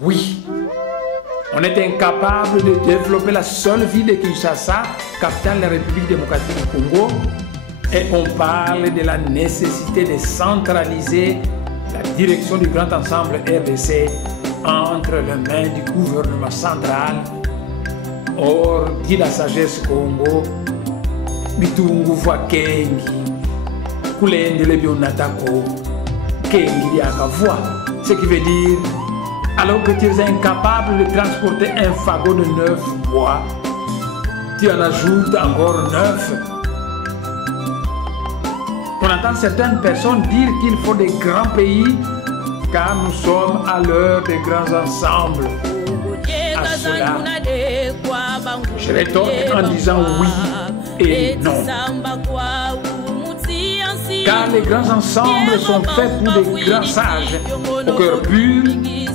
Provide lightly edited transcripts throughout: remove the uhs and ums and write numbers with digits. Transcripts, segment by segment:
Oui, on est incapable de développer la seule ville de Kinshasa, capitale de la République démocratique du Congo, et on parle de la nécessité de centraliser la direction du grand ensemble RDC entre les mains du gouvernement central. Or, dit la sagesse Congo, bitungu voit Kengi, Koulende le bionatako, Kengi voix. Ce qui veut dire, alors que tu es incapable de transporter un fagot de 9 bois, tu en ajoutes encore 9. On entend certaines personnes dire qu'il faut des grands pays car nous sommes à l'heure des grands ensembles. À cela, je rétorque en disant oui et non. Car les grands ensembles sont faits pour des grands sages au cœur pur.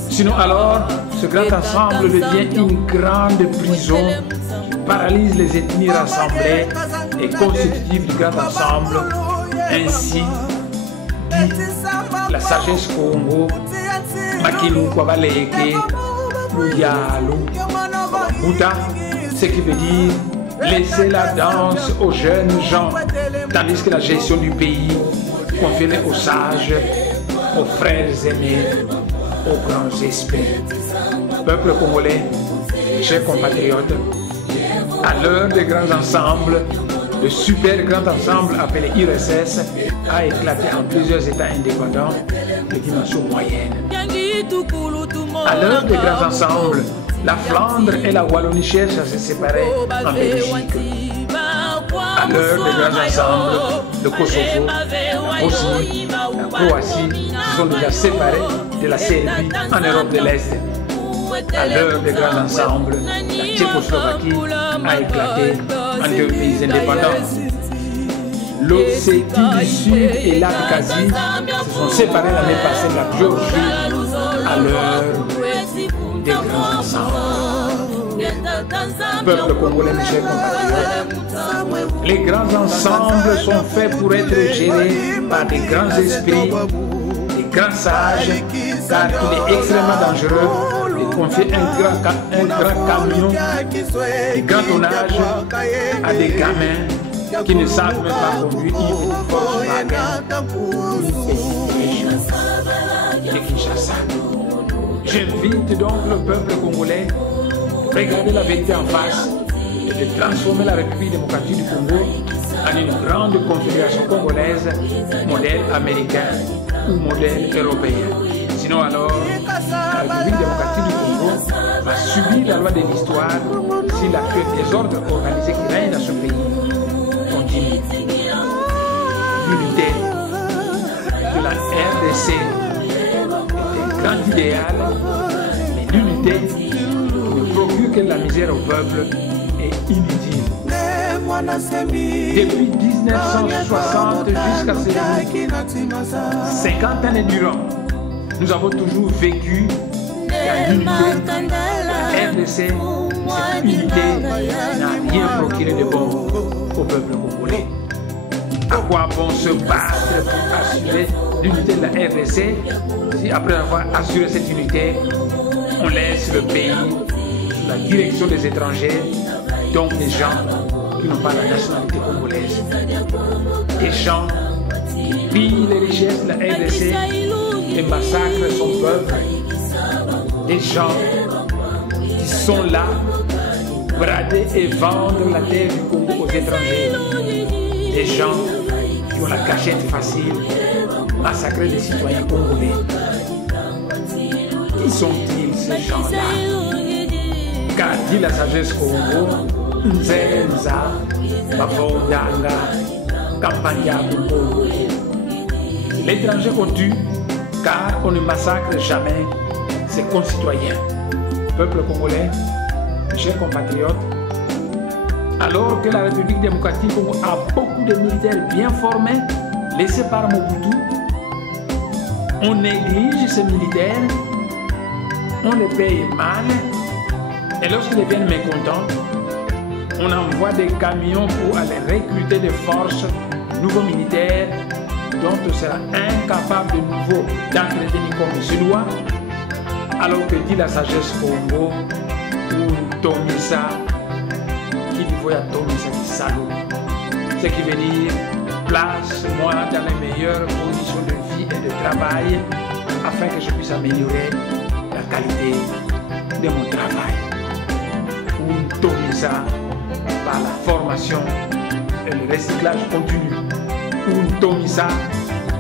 Sinon alors, ce grand ensemble devient une grande prison qui paralyse les ethnies rassemblées et constitutives du grand ensemble. Ainsi, dit la sagesse Congo, Makinu Kwabaleke, Luyalu, Buta, ce qui veut dire laisser la danse aux jeunes gens, tandis que la gestion du pays confiée aux sages, aux frères aimés, aux grands esprits. Peuple congolais, chers compatriotes, à l'heure des grands ensembles, le super grand ensemble appelé IRSS a éclaté en plusieurs États indépendants de dimension moyenne. À l'heure des grands ensembles, la Flandre et la Wallonie cherchent à se séparer en Belgique. À l'heure des grands ensembles, le Kosovo, la Bosnie, la Croatie se sont déjà séparés de la Serbie en Europe de l'Est. À l'heure des grands ensembles, la Tchécoslovaquie a éclaté en 2 pays indépendants. L'Ossétie du Sud et l'Abkhazie se sont séparés l'année passée de la Géorgie à l'heure des grands ensembles. Peuple congolais, mes chers compatriotes, les grands ensembles sont faits pour être gérés par des grands esprits, des grands sages, car il est extrêmement dangereux de confier un grand camion, un grand tonnage à des gamins qui ne savent même pas conduire une Volkswagen de Kinshasa. J'invite donc le peuple congolais à regarder la vérité en face et de transformer la République démocratique du Congo en une grande confédération congolaise, modèle américain ou modèle européen. Sinon alors, la République démocratique du Congo va subir la loi de l'histoire si l'actuel désordre organisé qui règne dans ce pays continue. L'unité de la RDC est un grand idéal, mais l'unité qui ne procure que la misère au peuple est inutile. Depuis 1960 jusqu'à ce jour, 50 années durant, nous avons toujours vécu la unité. La RDC, cette unité n'a rien procuré de bon au peuple congolais. À quoi bon se battre pour assurer l'unité de la RDC si après avoir assuré cette unité, on laisse le pays sous la direction des étrangers, donc des gens qui n'ont pas la nationalité congolaise, des gens qui pillent les richesses de la RDC et massacrent son peuple, des gens qui sont là pour brader et vendre la terre du Congo aux étrangers, des gens qui ont la cachette facile, massacrer les citoyens congolais. Qui sont-ils ces gens-là? Car dit la sagesse Congo, Nzenza, Bavondanga, Kampanya Congo. L'étranger qu'on tue, car on ne massacre jamais ses concitoyens. Peuple congolais, chers compatriotes, alors que la République démocratique du Congo a beaucoup de militaires bien formés, laissés par Mobutu, on néglige ces militaires, on les paye mal, et lorsqu'ils deviennent mécontents, on envoie des camions pour aller recruter des forces, nouveaux militaires, dont on sera incapable de nouveau d'entretenir comme il se doit, Alors que dit la sagesse Congo, un Tomisa, qui dit voya Tomisa qui salaud. Ce qui veut dire, place-moi dans les meilleures conditions de vie et de travail afin que je puisse améliorer la qualité de mon travail. Un Tomisa par la formation et le recyclage continu. Un Tomisa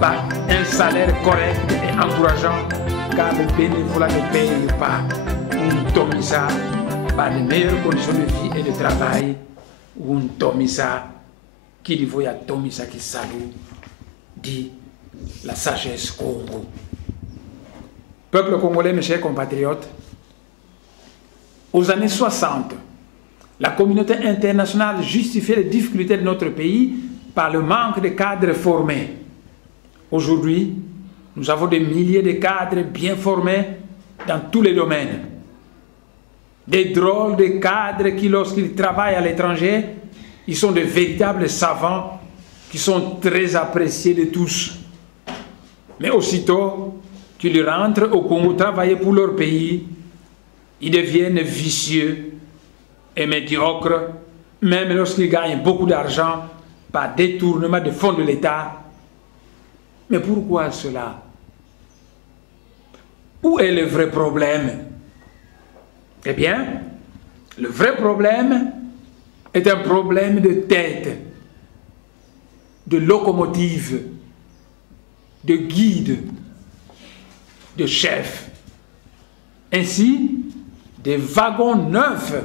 par un salaire correct et encourageant car le bénévolat ne paye pas. Un Tomisa par de meilleures conditions de vie et de travail. Un Tomisa qui dit voya Tomisa qui salue, dit la sagesse Congo. Peuple congolais, mes chers compatriotes, aux années 60, la communauté internationale justifiait les difficultés de notre pays par le manque de cadres formés. Aujourd'hui, nous avons des milliers de cadres bien formés dans tous les domaines. Des drôles de cadres qui, lorsqu'ils travaillent à l'étranger, ils sont de véritables savants qui sont très appréciés de tous. Mais aussitôt qu'ils rentrent au Congo travailler pour leur pays, ils deviennent vicieux et médiocres, même lorsqu'ils gagnent beaucoup d'argent par détournement de fonds de l'État. Mais pourquoi cela? Où est le vrai problème? Eh bien, le vrai problème est un problème de tête, de locomotive, de guide, de chef. Ainsi, des wagons neufs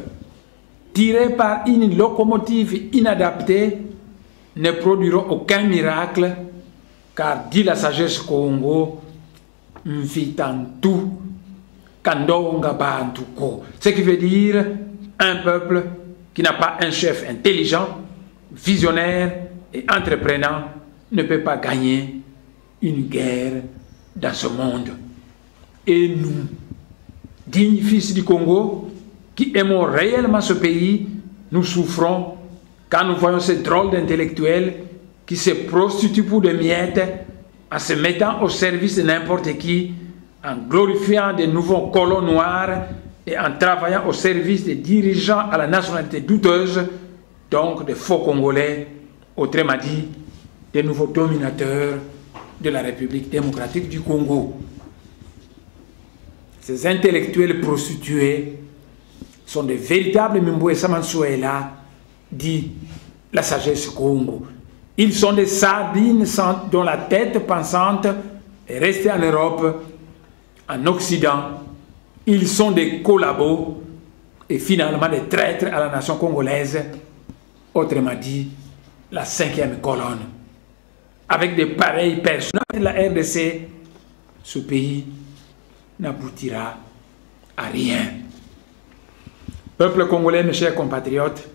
tirés par une locomotive inadaptée ne produiront aucun miracle, car dit la sagesse Congo, Mfitantu Kandonga Bantuko. Ce qui veut dire un peuple qui n'a pas un chef intelligent, visionnaire et entreprenant ne peut pas gagner une guerre dans ce monde. Et nous, dignes fils du Congo, qui aimons réellement ce pays, nous souffrons quand nous voyons ces drôles d'intellectuels qui se prostituent pour des miettes en se mettant au service de n'importe qui, en glorifiant de nouveaux colons noirs et en travaillant au service des dirigeants à la nationalité douteuse, donc des faux Congolais, autrement dit, des nouveaux dominateurs de la République démocratique du Congo. Ces intellectuels prostitués sont de véritables Mimboesa Mansuela, dit la sagesse Congo. Ils sont des sardines dont la tête pensante est restée en Europe, en Occident. Ils sont des collabos et finalement des traîtres à la nation congolaise, autrement dit, la 5e colonne. Avec de pareilles personnes de la RDC, ce pays n'aboutira à rien. Peuple congolais, mes chers compatriotes,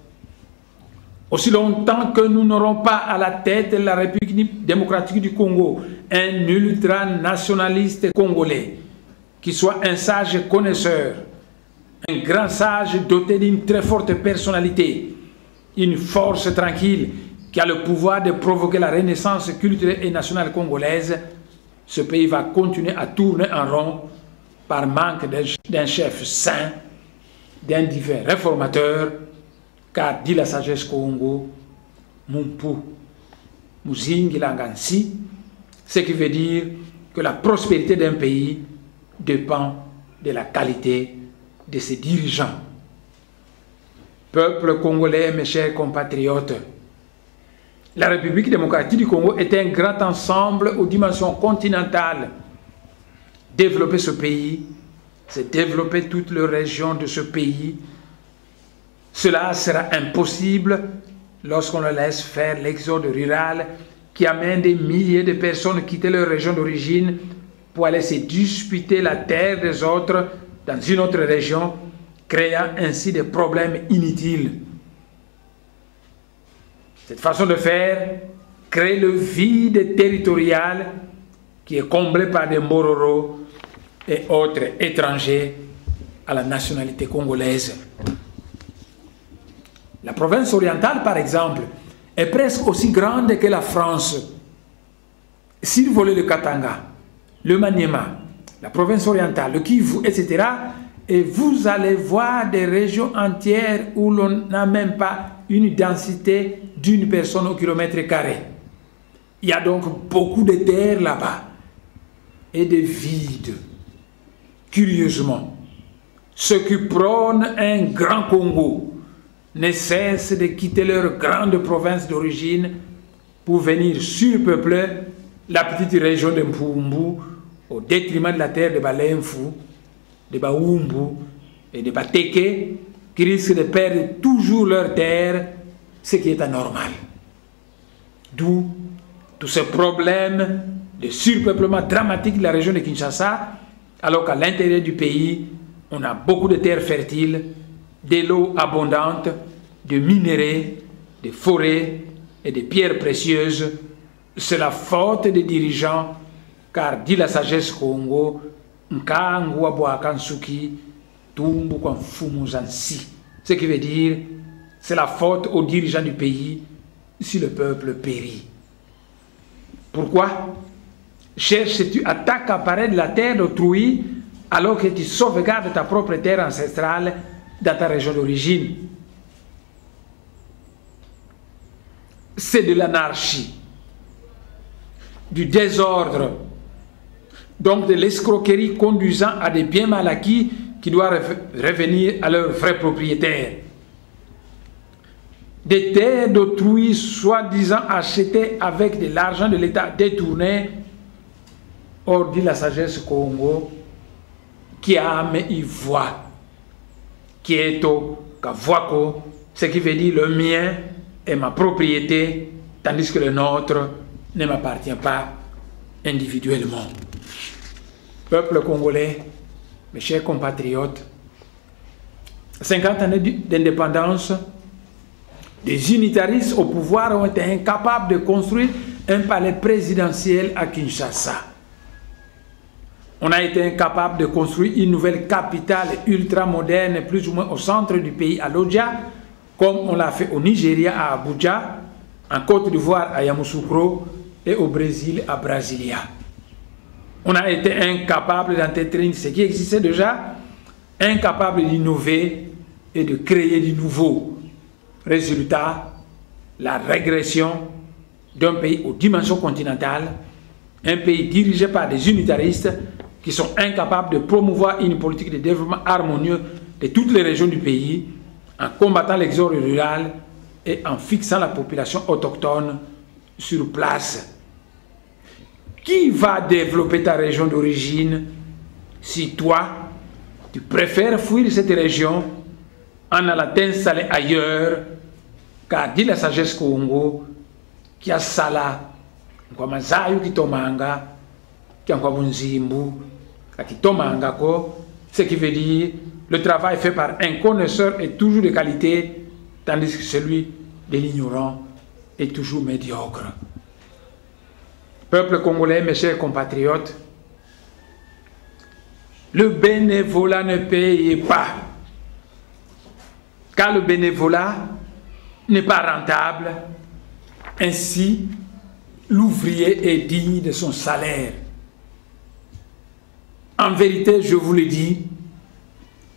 aussi longtemps que nous n'aurons pas à la tête de la République démocratique du Congo un ultranationaliste congolais qui soit un sage connaisseur, un grand sage doté d'une très forte personnalité, une force tranquille qui a le pouvoir de provoquer la renaissance culturelle et nationale congolaise, ce pays va continuer à tourner en rond par manque d'un chef sain, d'un divin réformateur, car dit la sagesse Congo, Mumpu, Muzingi Langansi, ce qui veut dire que la prospérité d'un pays dépend de la qualité de ses dirigeants. Peuple congolais, mes chers compatriotes, la République démocratique du Congo est un grand ensemble aux dimensions continentales. Développer ce pays, c'est développer toutes les régions de ce pays. Cela sera impossible lorsqu'on le laisse faire l'exode rural qui amène des milliers de personnes quitter leur région d'origine pour aller se disputer la terre des autres dans une autre région, créant ainsi des problèmes inutiles. Cette façon de faire crée le vide territorial qui est comblé par des Mororo et autres étrangers à la nationalité congolaise. La province orientale, par exemple, est presque aussi grande que la France. S'il volait le Katanga, le Maniema, la province orientale, le Kivu, etc. Et vous allez voir des régions entières où l'on n'a même pas une densité d'une personne au kilomètre carré. Il y a donc beaucoup de terres là-bas et de vides. Curieusement, ceux qui prônent un grand Congo ne cessent de quitter leur grande province d'origine pour venir surpeupler la petite région de Mpumbu au détriment de la terre de Balemfu, de Baumbu et de Bateke, qui risquent de perdre toujours leur terre, ce qui est anormal. D'où tous ces problèmes de surpeuplement dramatique de la région de Kinshasa, alors qu'à l'intérieur du pays, on a beaucoup de terres fertiles, de l'eau abondante, de minerais, de forêts et de pierres précieuses. C'est la faute des dirigeants, car dit la sagesse Congo, Nkangu Aboakansuki, Tumbu Kwanfumuzansi. Ce qui veut dire, c'est la faute aux dirigeants du pays si le peuple périt. Pourquoi cherches-tu à t'accaparer de la terre d'autrui alors que tu sauvegardes ta propre terre ancestrale dans ta région d'origine? C'est de l'anarchie, du désordre, donc de l'escroquerie conduisant à des biens mal acquis qui doivent revenir à leurs vrais propriétaires. Des terres d'autrui soi-disant achetées avec de l'argent de l'État détourné. Or, dit la sagesse Congo, qui ame y voit, qui est au Kavwako, ce qui veut dire le mien est ma propriété, tandis que le nôtre ne m'appartient pas individuellement. Peuple congolais, mes chers compatriotes, 50 années d'indépendance, des unitaristes au pouvoir ont été incapables de construire un palais présidentiel à Kinshasa. On a été incapable de construire une nouvelle capitale ultramoderne, plus ou moins au centre du pays, à Lodja, comme on l'a fait au Nigeria, à Abuja, en Côte d'Ivoire, à Yamoussoukro, et au Brésil, à Brasilia. On a été incapable d'entretenir ce qui existait déjà, incapable d'innover et de créer du nouveau. Résultat, la régression d'un pays aux dimensions continentales, un pays dirigé par des unitaristes qui sont incapables de promouvoir une politique de développement harmonieux de toutes les régions du pays, en combattant l'exode rural et en fixant la population autochtone sur place. Qui va développer ta région d'origine si toi, tu préfères fuir cette région en allant t'installer ailleurs, car dit la sagesse Congo, qui a sala, kwa mazayu kitomanga, qui a bunzimbu, kitomanga ko, ce qui veut dire le travail fait par un connaisseur est toujours de qualité, tandis que celui de l'ignorant est toujours médiocre. Peuple congolais, mes chers compatriotes, le bénévolat ne paye pas. Car le bénévolat n'est pas rentable, ainsi l'ouvrier est digne de son salaire. En vérité, je vous le dis,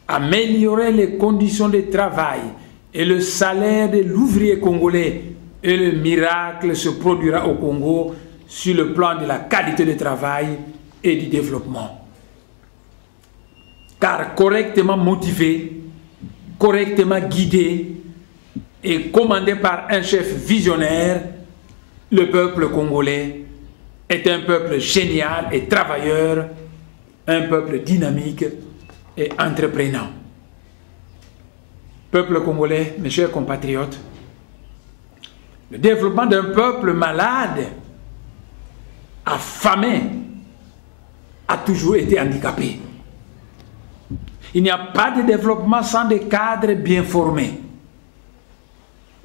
améliorer les conditions de travail et le salaire de l'ouvrier congolais, et le miracle se produira au Congo sur le plan de la qualité de travail et du développement. Car correctement motivé, correctement guidé et commandé par un chef visionnaire, le peuple congolais est un peuple génial et travailleur, un peuple dynamique et entreprenant. Peuple congolais, mes chers compatriotes, le développement d'un peuple malade, affamé, a toujours été handicapé. Il n'y a pas de développement sans des cadres bien formés.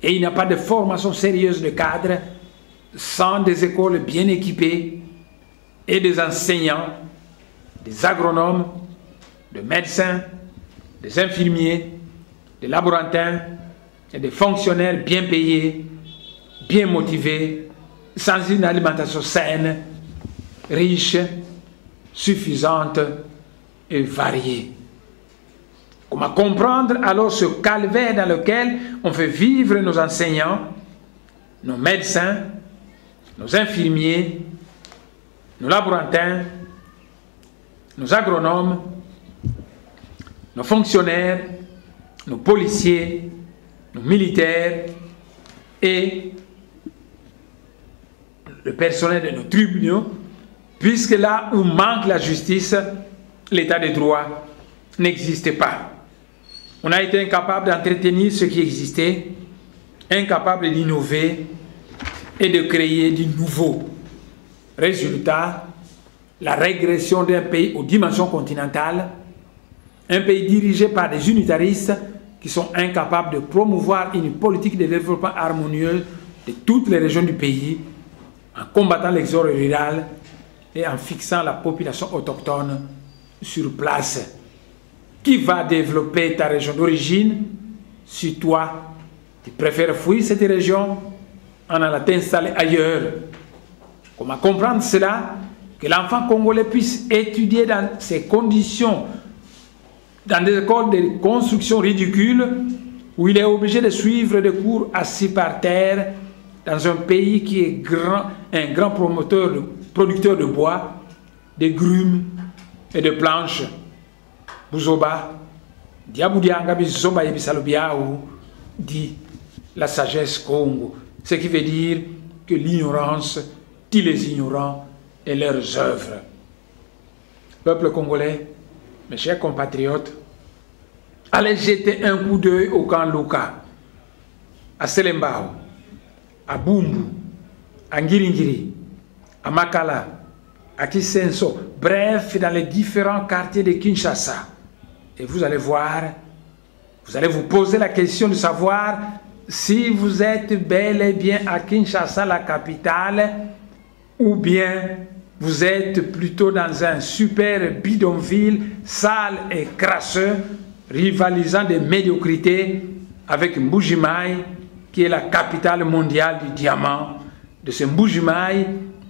Et il n'y a pas de formation sérieuse de cadres sans des écoles bien équipées et des enseignants, des agronomes, des médecins, des infirmiers, des laborantins et des fonctionnaires bien payés, bien motivés, sans une alimentation saine, riche suffisante et variée. Comment comprendre alors ce calvaire dans lequel on fait vivre nos enseignants, nos médecins, nos infirmiers, nos laborantins, nos agronomes, nos fonctionnaires, nos policiers, nos militaires et le personnel de nos tribunaux, puisque là où manque la justice, l'état de droit n'existe pas. On a été incapable d'entretenir ce qui existait, incapable d'innover et de créer du nouveau. Résultat, la régression d'un pays aux dimensions continentales, un pays dirigé par des unitaristes qui sont incapables de promouvoir une politique de développement harmonieuse de toutes les régions du pays, en combattant l'exode rural et en fixant la population autochtone sur place. Qui va développer ta région d'origine si toi, tu préfères fuir cette région en allant t'installer ailleurs? Comment comprendre cela? Que l'enfant congolais puisse étudier dans ces conditions, dans des écoles de construction ridicules, où il est obligé de suivre des cours assis par terre, dans un pays qui est un grand producteur de bois, de grumes et de planches. Bouzoba, Diaboudianga Bizoba et Bisalobiaou, dit la sagesse Congo, ce qui veut dire que l'ignorance tue les ignorants et leurs œuvres. Peuple congolais, mes chers compatriotes, allez jeter un coup d'œil au camp Luka, à Selembao, à Bumbu, à Ngiringiri, à Makala, à Kisenso, bref, dans les différents quartiers de Kinshasa. Et vous allez voir, vous allez vous poser la question de savoir si vous êtes bel et bien à Kinshasa, la capitale, ou bien vous êtes plutôt dans un super bidonville, sale et crasseux, rivalisant de médiocrité avec Mbujimaï, qui est la capitale mondiale du diamant, de ce Mbujimaï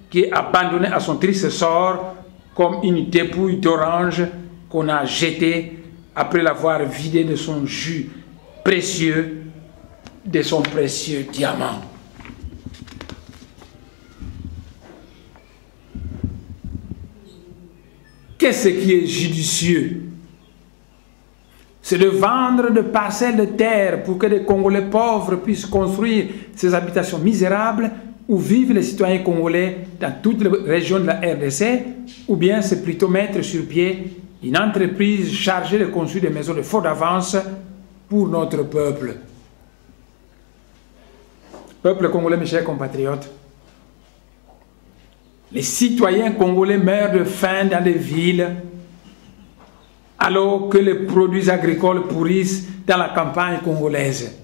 qui est abandonné à son triste sort comme une dépouille d'orange qu'on a jetée après l'avoir vidé de son jus précieux, de son précieux diamant. Qu'est-ce qui est judicieux? C'est de vendre de parcelles de terre pour que les Congolais pauvres puissent construire ces habitations misérables où vivent les citoyens congolais dans toutes les régions de la RDC, ou bien c'est plutôt mettre sur pied une entreprise chargée de construire des maisons de faux d'avance pour notre peuple. Peuple congolais, mes chers compatriotes, les citoyens congolais meurent de faim dans les villes alors que les produits agricoles pourrissent dans la campagne congolaise.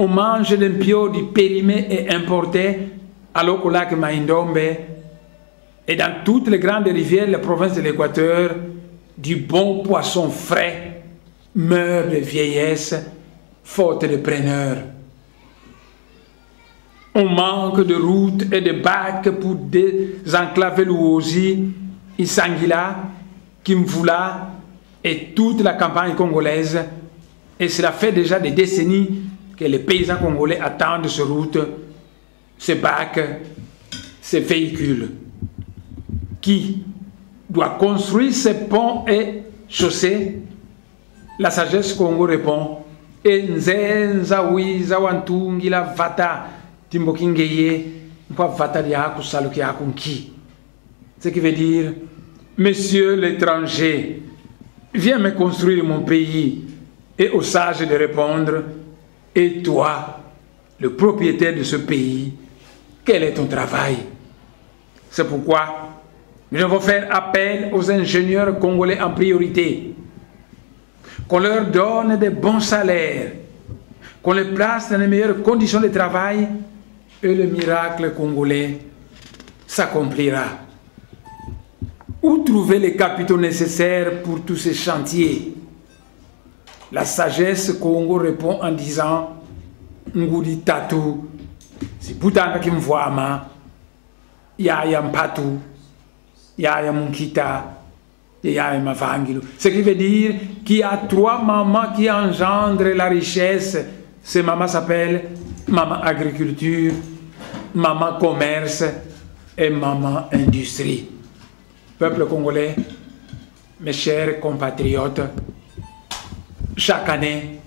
On mange des piodi périmés et importés alors qu'au lac Maïndombe et dans toutes les grandes rivières de la province de l'Équateur, du bon poisson frais meurt de vieillesse faute de preneurs. On manque de routes et de bacs pour désenclaver l'Ouosi, Isangila, Kimvula et toute la campagne congolaise. Et cela fait déjà des décennies que les paysans congolais attendent ces routes, ces bacs, ces véhicules. Qui doit construire ces ponts et chaussées? La sagesse Congo répond: Enzenza wiza wantungi la vata timbokingeye mpa vata diaku saluki akunki. Ce qui veut dire: Monsieur l'étranger, viens me construire mon pays. Et au sage de répondre: et toi, le propriétaire de ce pays, quel est ton travail? C'est pourquoi nous devons faire appel aux ingénieurs congolais en priorité, qu'on leur donne de bons salaires, qu'on les place dans les meilleures conditions de travail, et le miracle congolais s'accomplira. Où trouver les capitaux nécessaires pour tous ces chantiers? La sagesse Congo répond en disant: Ngudi tatu, si putanga kimvwama, ya yampatu, Yaya Munkita, Yaya Mavangilo. Ce qui veut dire qu'il y a 3 mamans qui engendrent la richesse. Ces mamans s'appellent maman agriculture, maman commerce et maman industrie. Peuple congolais, mes chers compatriotes, chaque année,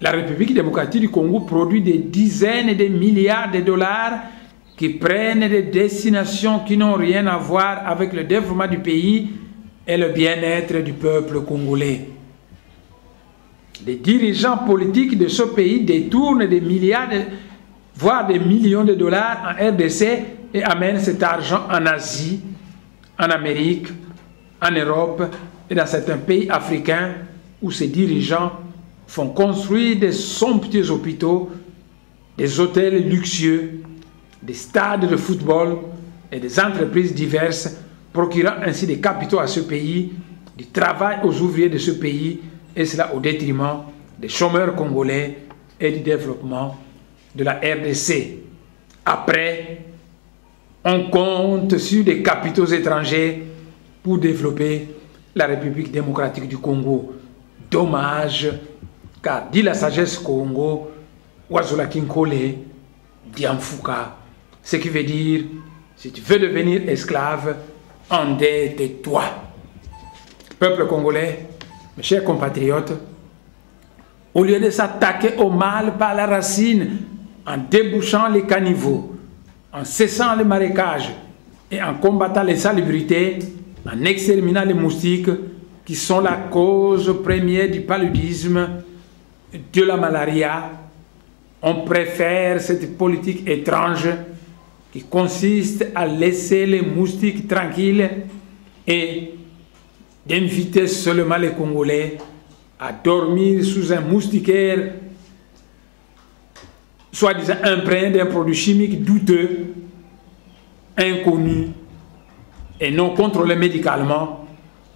la République démocratique du Congo produit des dizaines de milliards de dollars qui prennent des destinations qui n'ont rien à voir avec le développement du pays et le bien-être du peuple congolais. Les dirigeants politiques de ce pays détournent des milliards, voire des millions de dollars en RDC et amènent cet argent en Asie, en Amérique, en Europe et dans certains pays africains où ces dirigeants font construire des somptueux hôpitaux, des hôtels luxueux, des stades de football et des entreprises diverses, procurant ainsi des capitaux à ce pays, du travail aux ouvriers de ce pays, et cela au détriment des chômeurs congolais et du développement de la RDC. Après, on compte sur des capitaux étrangers pour développer la République démocratique du Congo. Dommage, car dit la sagesse Congo, Wazola Kinkole, Diamfouka, ce qui veut dire, si tu veux devenir esclave, endette-toi. Peuple congolais, mes chers compatriotes, au lieu de s'attaquer au mal par la racine, en débouchant les caniveaux, en cessant les marécages et en combattant l'insalubrité, en exterminant les moustiques qui sont la cause première du paludisme, de la malaria, on préfère cette politique étrange qui consiste à laisser les moustiques tranquilles et d'inviter seulement les Congolais à dormir sous un moustiquaire soi-disant imprégné d'un produit chimique douteux, inconnu et non contrôlé médicalement,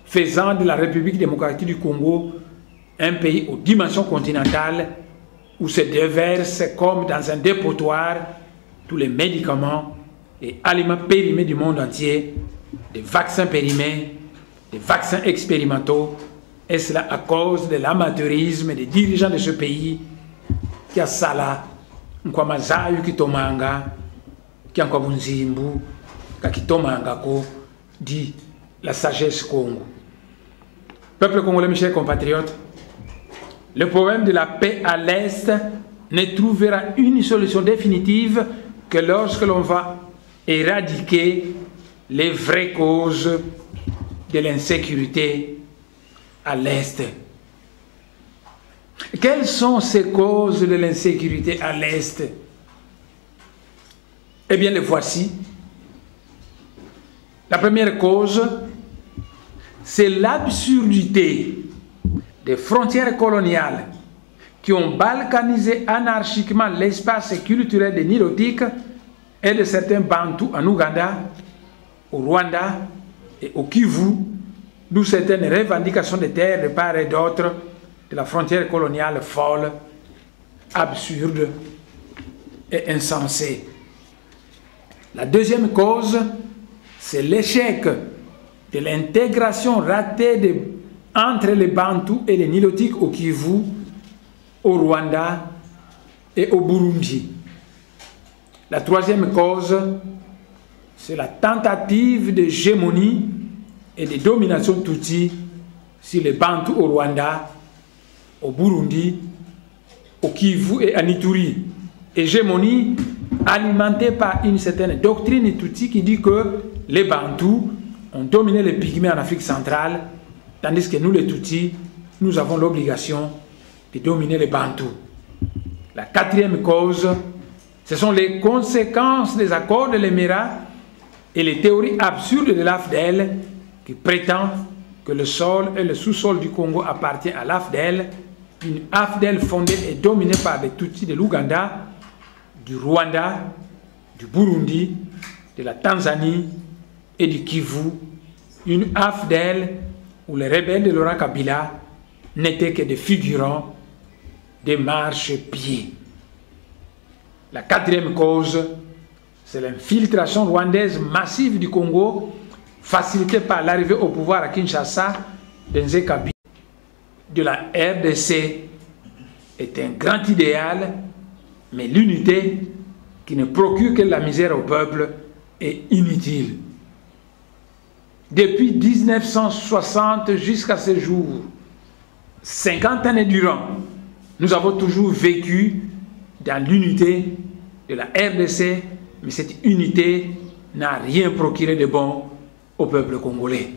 faisant de la République démocratique du Congo un pays aux dimensions continentales où se déversent comme dans un dépotoir tous les médicaments et aliments périmés du monde entier, des vaccins périmés, des vaccins expérimentaux, et cela à cause de l'amateurisme des dirigeants de ce pays qui a Sala, Nkwamazayu Kitomanga, qui a Nkwabunzimbu, Kitomanga, dit la sagesse Congo. Peuple congolais, mes chers compatriotes, le problème de la paix à l'Est ne trouvera une solution définitive que lorsque l'on va éradiquer les vraies causes de l'insécurité à l'Est. Quelles sont ces causes de l'insécurité à l'Est? Eh bien, les voici. La première cause, c'est l'absurdité des frontières coloniales qui ont balkanisé anarchiquement l'espace culturel des Nilotiques et de certains Bantous en Ouganda, au Rwanda et au Kivu, d'où certaines revendications de terres de part et d'autre de la frontière coloniale folle, absurde et insensée. La deuxième cause, c'est l'échec de l'intégration ratée entre les Bantous et les Nilotiques au Kivu, au Rwanda et au Burundi. La troisième cause, c'est la tentative d'hégémonie et de domination Tutsi sur les Bantous au Rwanda, au Burundi, au Kivu et à Ituri. Hégémonie alimentée par une certaine doctrine Tutsi qui dit que les Bantous ont dominé les Pygmées en Afrique centrale, tandis que nous, les Tutsis, nous avons l'obligation de dominer les Bantous. La quatrième cause, ce sont les conséquences des accords de l'Émirat et les théories absurdes de l'AFDEL qui prétend que le sol et le sous-sol du Congo appartiennent à l'AFDEL, une AFDEL fondée et dominée par les Tutsis de l'Ouganda, du Rwanda, du Burundi, de la Tanzanie et du Kivu, une AFDEL où les rebelles de Laurent Kabila n'étaient que des figurants, des marchepieds. La quatrième cause, c'est l'infiltration rwandaise massive du Congo, facilité par l'arrivée au pouvoir à Kinshasa d'Nzé Kabila de la RDC est un grand idéal, mais l'unité qui ne procure que la misère au peuple est inutile. Depuis 1960 jusqu'à ce jour, 50 années durant, nous avons toujours vécu dans l'unité de la RDC, mais cette unité n'a rien procuré de bon au peuple congolais.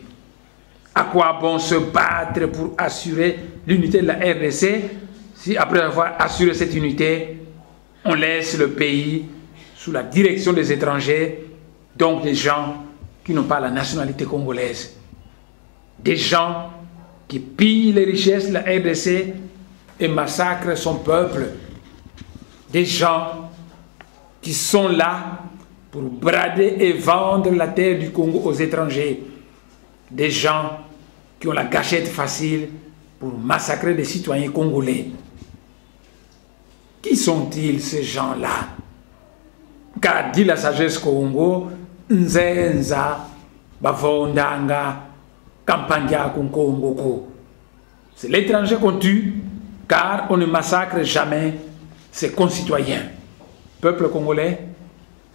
À quoi bon se battre pour assurer l'unité de la RDC si après avoir assuré cette unité, on laisse le pays sous la direction des étrangers, donc des gens qui n'ont pas la nationalité congolaise, des gens qui pillent les richesses de la RDC et massacrent son peuple, des gens qui sont là pour brader et vendre la terre du Congo aux étrangers, des gens qui ont la gâchette facile pour massacrer des citoyens congolais. Qui sont-ils ces gens-là? Car dit la sagesse Congo, Nzenza, Bavondanga, Kampandia Kongoko. C'est l'étranger qu'on tue, car on ne massacre jamais ses concitoyens. Peuple congolais,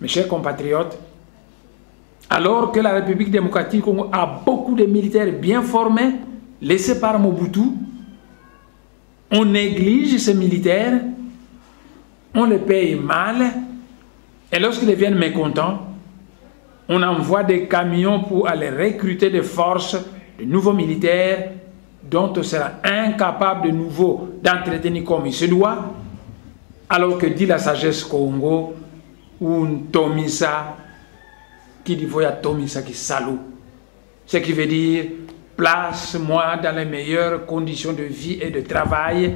mes chers compatriotes, alors que la République démocratique du Congo a beaucoup de militaires bien formés, laissés par Mobutu, on néglige ces militaires, on les paye mal, et lorsqu'ils deviennent mécontents, on envoie des camions pour aller recruter des forces, de nouveaux militaires, dont on sera incapable de nouveau d'entretenir comme il se doit, alors que dit la sagesse Congo, ou Tomisa, qui dit voya Tomisa qui salue. Ce qui veut dire, place-moi dans les meilleures conditions de vie et de travail,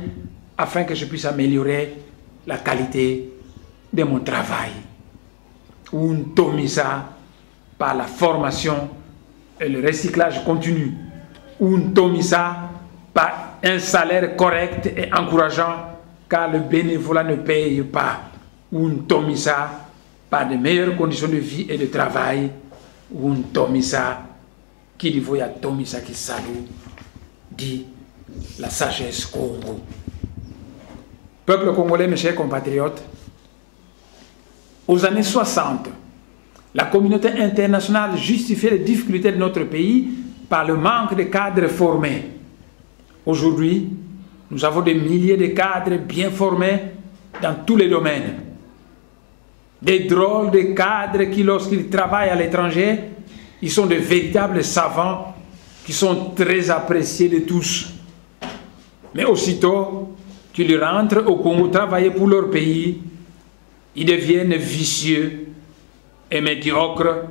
afin que je puisse améliorer la qualité de mon travail. Ou Tomisa, par la formation et le recyclage continu. Ou Tomisa, par un salaire correct et encourageant, car le bénévolat ne paye pas. Ou Tomisa, par de meilleures conditions de vie et de travail. Ou Tomisa, qui dit voya Tomisa qui salue, dit la sagesse Congo. Peuple congolais, mes chers compatriotes, aux années 60, la communauté internationale justifiait les difficultés de notre pays par le manque de cadres formés. Aujourd'hui, nous avons des milliers de cadres bien formés dans tous les domaines. Des drôles de cadres qui, lorsqu'ils travaillent à l'étranger, ils sont de véritables savants qui sont très appréciés de tous. Mais aussitôt qu'ils rentrent au Congo travailler pour leur pays, ils deviennent vicieux et médiocres,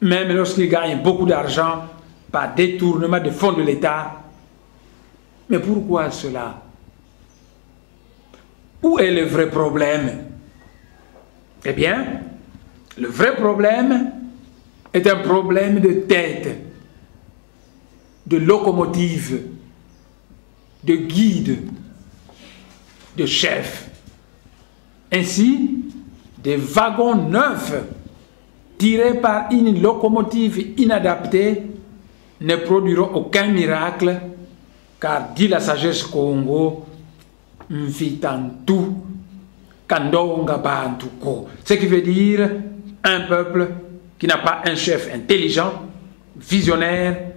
même lorsqu'ils gagnent beaucoup d'argent par détournement de fonds de l'État. Mais pourquoi cela? Où est le vrai problème? Eh bien, le vrai problème est un problème de tête, de locomotive, de guide, de chef. Ainsi, des wagons neufs tirés par une locomotive inadaptée ne produiront aucun miracle, car dit la sagesse Congo, Mfitantu, Kandonga Bantuko. Ce qui veut dire un peuple qui n'a pas un chef intelligent, visionnaire,